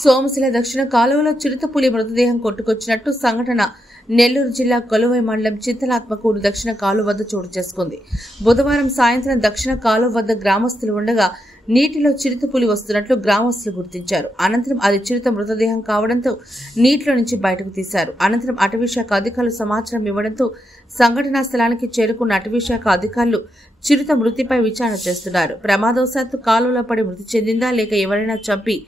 సోమశిల దక్షిణ కాలువలో చిరుతపులి మృతదేహం కొట్టుకొచ్చినట్టు సంఘటన నెల్లూరు జిల్లా కొలువై మండలం చింతలాత్మకూరు దక్షిణ కాలువ వద్ద చోటు చేసుకుంది. బుధవారం సాయంత్రం దక్షిణ కాలువ వద్ద గ్రామస్తులు ఉండగా నీటిలో చిరుతపులి వస్తున్నట్లు గ్రామస్తులు గుర్తించారు. అనంతరం అది చిరుత మృతదేహం కావడంతో నీటిలో నుంచి బయటకు తీశారు. అనంతరం అటవీశాఖ అధికారులు సమాచారం ఇవ్వడంతో సంఘటనా స్థలానికి చేరుకున్న అటవీశాఖ అధికారులు చిరుత మృతిపై విచారణ చేస్తున్నారు. ప్రమాదవశాత్తు కాలువలో పడి మృతి చెందిందా లేక ఎవరైనా చంపి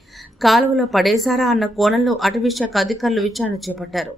కాలువలో పడేశారా అన్న కోణంలో అటవీశాఖ అధికారులు విచారణ చేపట్టారు.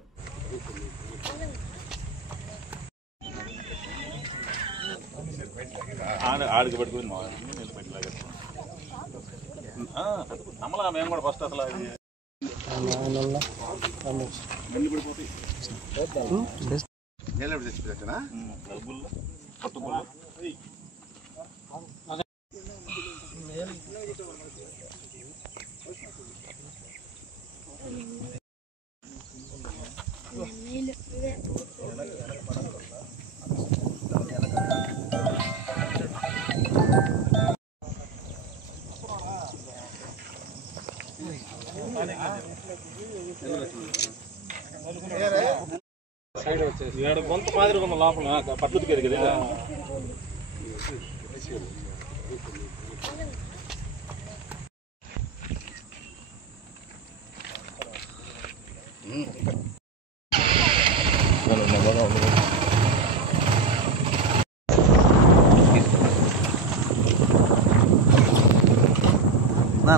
కొంత మాదిరి ఉన్న లోపల పట్టుకు కదా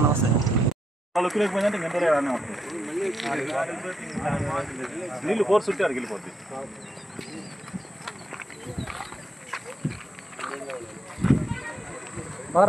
నమస్తే నీళ్ళు ఫోర్స్ ఉంటే అడిగి వెళ్ళిపోద్ది. బాగా